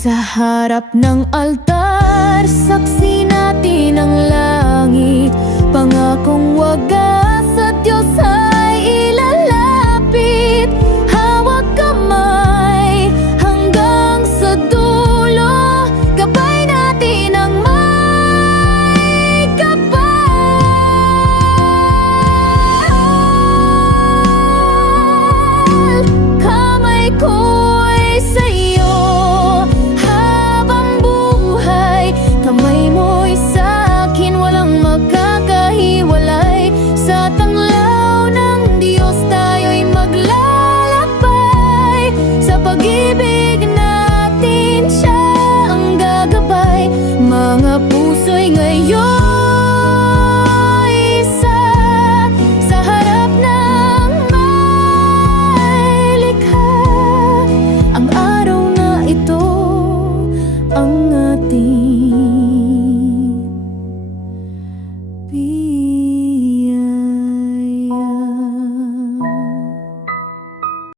Sa harap ng altar, saksi natin ang langit. Pangakong wagas sa Diyos ay ilalapit. Hawak kamay hanggang sa dulo, gabay natin ang may kapal. Kamay ko'y sa'yo habang buhay, kamay mo'y sa'kin, walang makakahiwalay. Sa tanglaw ng Diyos tayo'y maglalakbay, sa pag-ibig natin siya ang gagabay. Mga puso'y ngayon isa sa harap ng may likha. Ang araw na ito ang ating